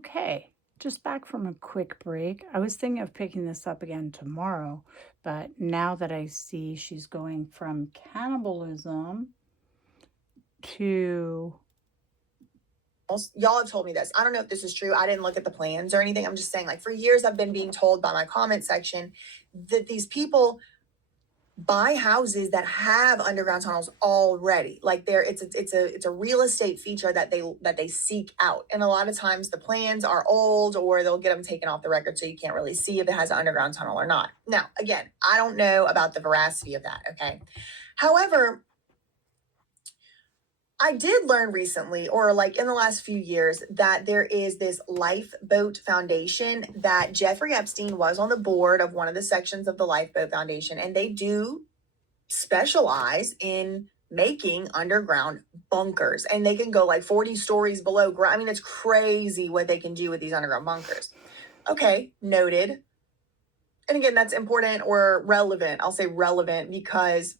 Okay, just back from a quick break. I was thinking of picking this up again tomorrow, but now that I see she's going from cannibalism to. Y'all have told me this. I don't know if this is true. I didn't look at the plans or anything. I'm just saying, like, for years I've been being told by my comment section that these people buy houses that have underground tunnels already. Like, it's a real estate feature that they seek out. And a lot of times the plans are old, or they'll get them taken off the record so you can't really see if it has an underground tunnel or not. Now, again, I don't know about the veracity of that, okay? However, I did learn recently, or like in the last few years, that there is this Lifeboat Foundation that Jeffrey Epstein was on the board of one of the sections of the Lifeboat Foundation, and they do specialize in making underground bunkers, and they can go like 40 stories below ground. I mean, it's crazy what they can do with these underground bunkers. Okay, noted. And again, that's important or relevant. I'll say relevant because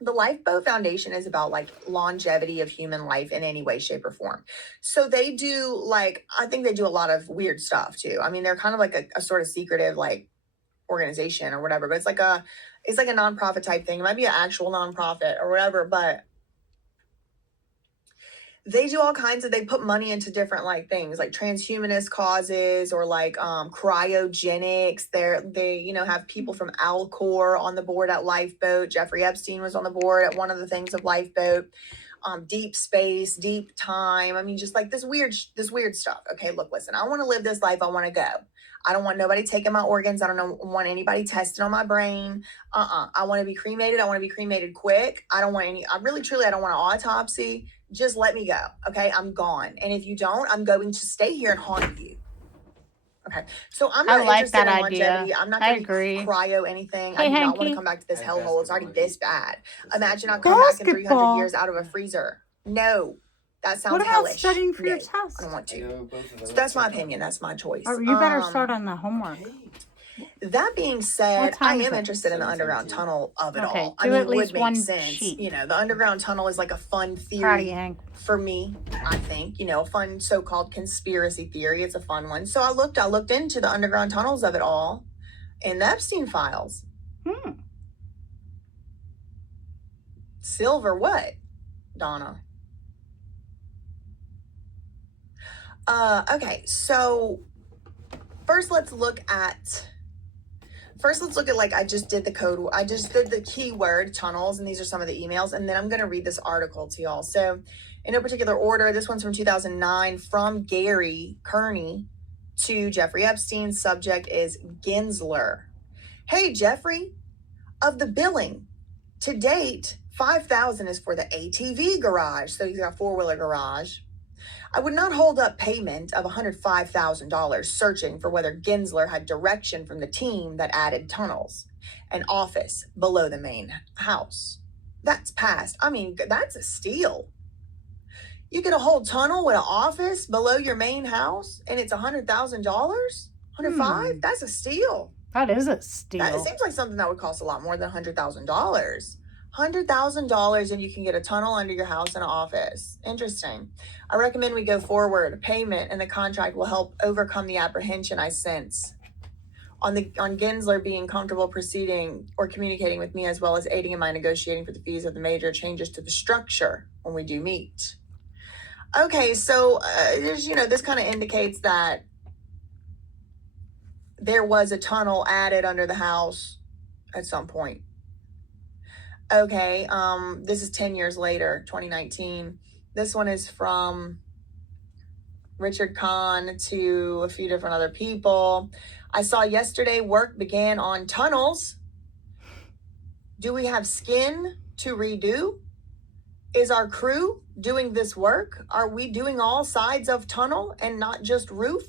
the Lifeboat Foundation is about like longevity of human life in any way, shape, or form. So they do like, I think they do a lot of weird stuff too. I mean, they're kind of like a sort of secretive like organization or whatever, but it's like a nonprofit type thing. It might be an actual nonprofit or whatever, but they do all kinds of, they put money into different like things like transhumanist causes or like cryogenics. They have people from Alcor on the board at Lifeboat. Jeffrey Epstein was on the board at one of the things of Lifeboat. Deep space, deep time. I mean, just like this weird stuff. Okay, look, listen, I want to live this life. I want to go. I don't want nobody taking my organs. I don't want anybody testing on my brain. I want to be cremated. I want to be cremated quick. I don't want I really, truly, I don't want an autopsy. Just let me go. Okay, I'm gone. And if you don't, I'm going to stay here and haunt you. Okay, so I'm I not like interested that in idea. longevity. I'm not I going to agree. cryo anything. Hey, I do not want to Hanky. come back to this hellhole. It's already this bad. Imagine I come back in 300 Basketball. years out of a freezer. No, that sounds What about hellish. studying for No, your test? I don't want to. So that's my opinion. That's my choice. Or you better start on the homework. That being said, What time I is am it? interested in the underground tunnel of it Okay, all. do I mean, at least would make one sense. sheet. The underground tunnel is like a fun Proud of you, theory Hank. for me, I think. A fun so-called conspiracy theory. It's a fun one. So I looked into the underground tunnels of it all in the Epstein files. Silver what, Donna? Okay, so first let's look at like, I just did the keyword tunnels, and these are some of the emails, and then I'm going to read this article to y'all. So in no particular order, this one's from 2009 from Gary Kearney to Jeffrey Epstein. Subject is Gensler. Hey, Jeffrey, of the billing to date, $5,000 is for the ATV garage. So he's got a four-wheeler garage. I would not hold up payment of $105,000 searching for whether Gensler had direction from the team that added tunnels, an office below the main house. That's past. I mean, that's a steal. You get a whole tunnel with an office below your main house, and it's $100,000? $105,000? That's a steal. That is a steal. It seems like something that would cost a lot more than $100,000. $100,000 and you can get a tunnel under your house and an office. Interesting. I recommend we go forward. Payment and the contract will help overcome the apprehension I sense on Gensler being comfortable proceeding or communicating with me, as well as aiding in my negotiating for the fees of the major changes to the structure when we do meet. Okay, so this kind of indicates that there was a tunnel added under the house at some point. Okay, this is 10 years later, 2019. This one is from Richard Kahn to a few different other people. I saw yesterday work began on tunnels. Do we have skin to redo? Is our crew doing this work? Are we doing all sides of tunnel and not just roof?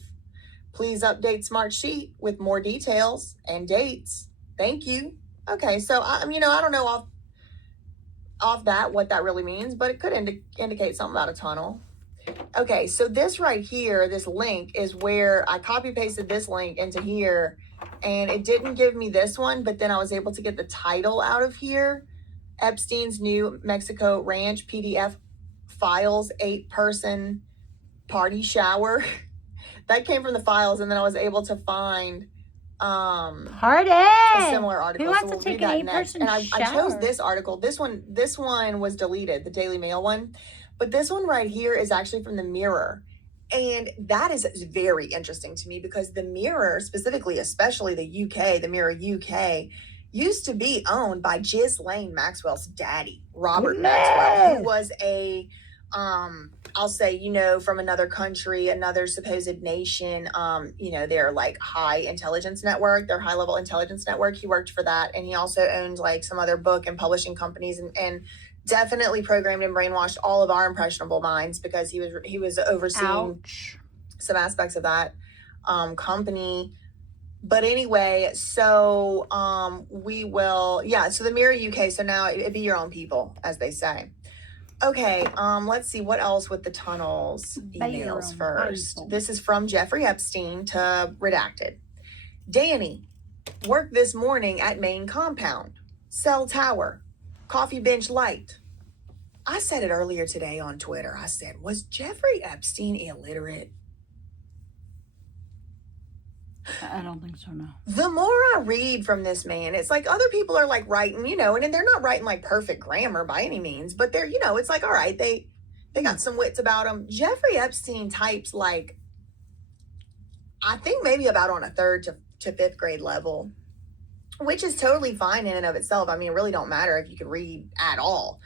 Please update Smart Sheet with more details and dates. Thank you. Okay, so I don't know off that what that really means, but it could indicate something about a tunnel. Okay, so this right here, this link is where I copy pasted this link into here, and it didn't give me this one, but then I was able to get the title out of here. Epstein's New Mexico Ranch PDF files 8-person party shower. That came from the files, and then I was able to find Party! a similar article. Who wants So we'll to take read an that next. 8-person And I chose shower? this article. This one was deleted, the Daily Mail one. But this one right here is actually from the Mirror. And that is very interesting to me because the Mirror, specifically, especially the UK, the Mirror UK, used to be owned by Ghislaine Maxwell's daddy, Robert Maxwell, who was a I'll say, you know, from another country, another supposed nation, you know, their like high intelligence network, their high level intelligence network. He worked for that. And he also owned like some other book and publishing companies, and definitely programmed and brainwashed all of our impressionable minds because he was overseeing some aspects of that company. But anyway, so we will, yeah, so the Mirror UK, so now it'd be your own people, as they say. Okay, let's see what else with the tunnels emails first. This is from Jeffrey Epstein to Redacted. Danny, work this morning at main compound. Cell tower. Coffee bench light. I said it earlier today on Twitter. I said, was Jeffrey Epstein illiterate? I don't think so, no. The more I read from this man, it's like other people are like writing, you know, and they're not writing like perfect grammar by any means, but they're, you know, it's like, all right, they got some wits about them. Jeffrey Epstein types like, I think maybe about on a 3rd to 5th grade level, which is totally fine in and of itself. I mean, it really don't matter if you can read at all.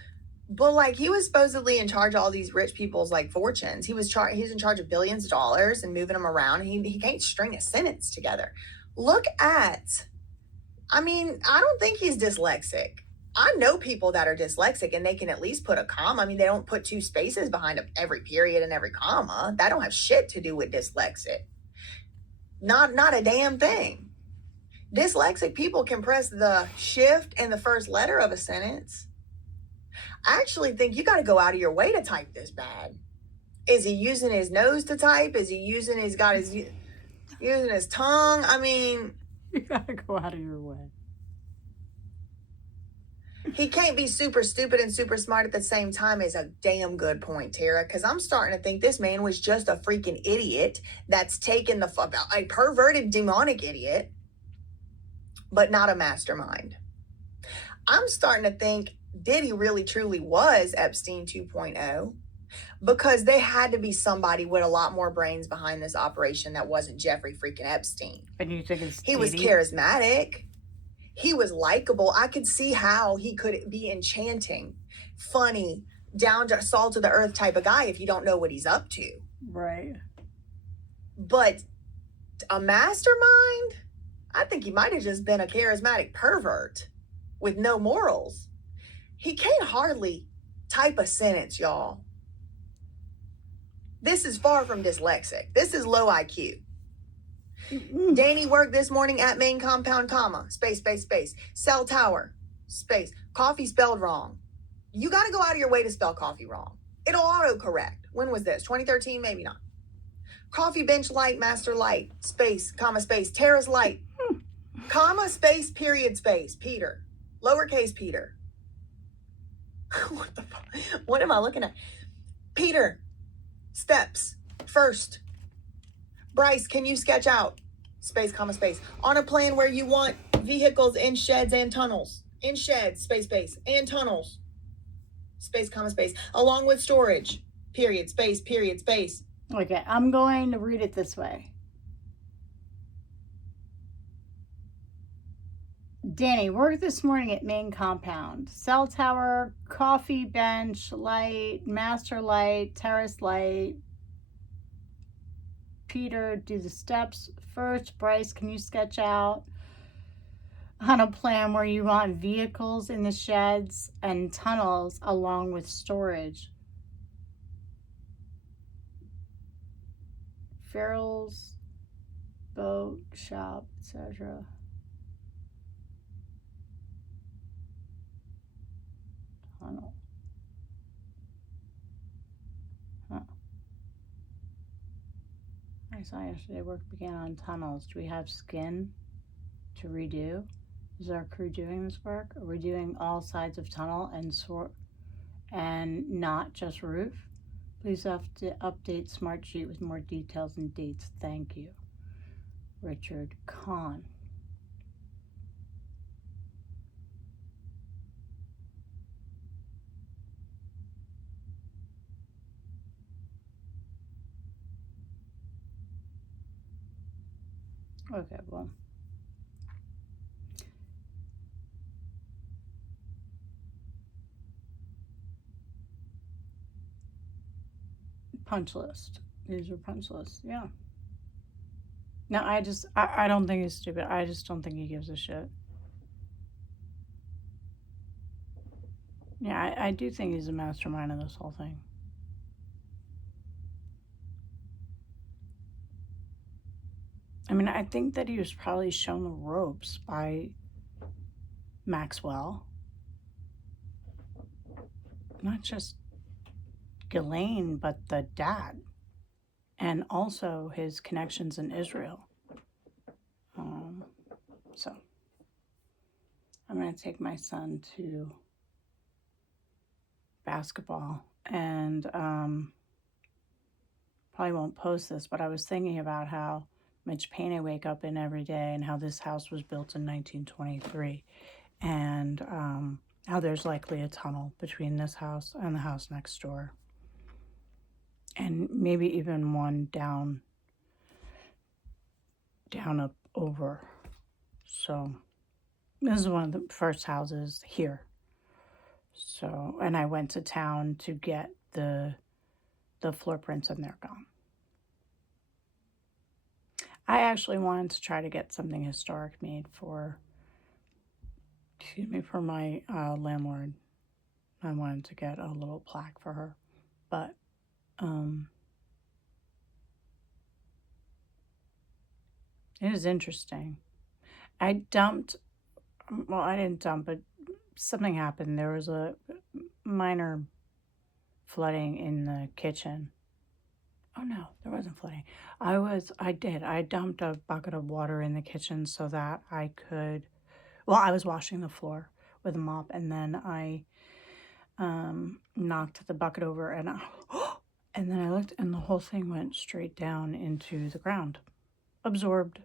But like he was supposedly in charge of all these rich people's like fortunes. He was in charge of billions of dollars and moving them around. He can't string a sentence together. Look at, I mean, I don't think he's dyslexic. I know people that are dyslexic and they can at least put a comma. I mean, they don't put 2 spaces behind every period and every comma. That don't have shit to do with dyslexic. Not a damn thing. Dyslexic people can press the shift and the first letter of a sentence. I actually think you got to go out of your way to type this bad. Is he using his nose to type? Is he using using his tongue? I mean, you got to go out of your way. He can't be super stupid and super smart at the same time is a damn good point, Tara, because I'm starting to think this man was just a freaking idiot that's taken a perverted demonic idiot, but not a mastermind. I'm starting to think Diddy really truly was Epstein 2.0 because there had to be somebody with a lot more brains behind this operation that wasn't Jeffrey freaking Epstein. And you think it's He was charismatic. He was likable. I could see how he could be enchanting, funny, down to salt of the earth type of guy if you don't know what he's up to. Right. But a mastermind? I think he might have just been a charismatic pervert with no morals. He can't hardly type a sentence, y'all. This is far from dyslexic. This is low IQ. Danny worked this morning at main compound, comma, space, space, space. Cell tower, space. Coffee spelled wrong. You got to go out of your way to spell coffee wrong. It'll autocorrect. When was this? 2013? Maybe not. Coffee bench light, master light, space, comma, space. Terrace light, comma, space, period, space. Peter. Lowercase Peter. What the fuck? What am I looking at? Peter. Steps. First. Bryce, can you sketch out? Space, comma, space. On a plan where you want vehicles in sheds and tunnels. In sheds, space, space. And tunnels. Space, comma, space. Along with storage. Period, space, period, space. Okay, I'm going to read it this way. Danny, worked this morning at main compound. Cell tower, coffee bench, light, master light, terrace light. Peter, do the steps first. Bryce, can you sketch out on a plan where you want vehicles in the sheds and tunnels along with storage? Farrell's boat shop, etc. Tunnel. Huh. I saw yesterday work began on tunnels. Do we have skin to redo? Is our crew doing this work? Are we doing all sides of tunnel and not just roof? Please have to update Smart Sheet with more details and dates. Thank you. Richard Kahn. Okay, well. Punch list. These are punch lists. Yeah. No, I don't think he's stupid. I just don't think he gives a shit. Yeah, I do think he's a mastermind of this whole thing. I mean, I think that he was probably shown the ropes by Maxwell. Not just Ghislaine, but the dad. And also his connections in Israel. So, I'm going to take my son to basketball. And probably won't post this, but I was thinking about how much pain I wake up in every day and how this house was built in 1923. And how there's likely a tunnel between this house and the house next door. And maybe even one down up over. So this is one of the first houses here. So, and I went to town to get the floor prints and they're gone. I actually wanted to try to get something historic made for my landlord. I wanted to get a little plaque for her, but it is interesting. I didn't dump, but something happened. There was a minor flooding in the kitchen. Oh no, there wasn't flooding. I dumped a bucket of water in the kitchen so that I was washing the floor with a mop, and then I knocked the bucket over, and then I looked, and the whole thing went straight down into the ground. Absorbed.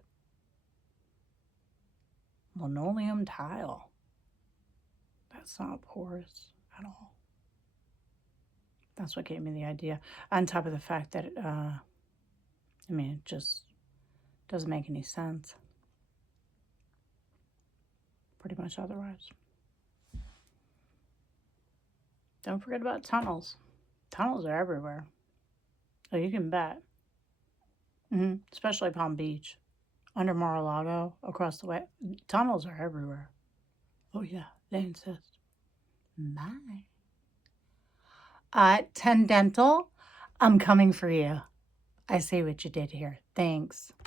Linoleum tile. That's not porous at all. That's what gave me the idea. On top of the fact that, it just doesn't make any sense. Pretty much otherwise. Don't forget about tunnels. Tunnels are everywhere. Oh, you can bet. Especially Palm Beach. Under Mar-a-Lago, across the way. Tunnels are everywhere. Oh, yeah, they insist. Bye. 10 Dental, I'm coming for you. I see what you did here. Thanks.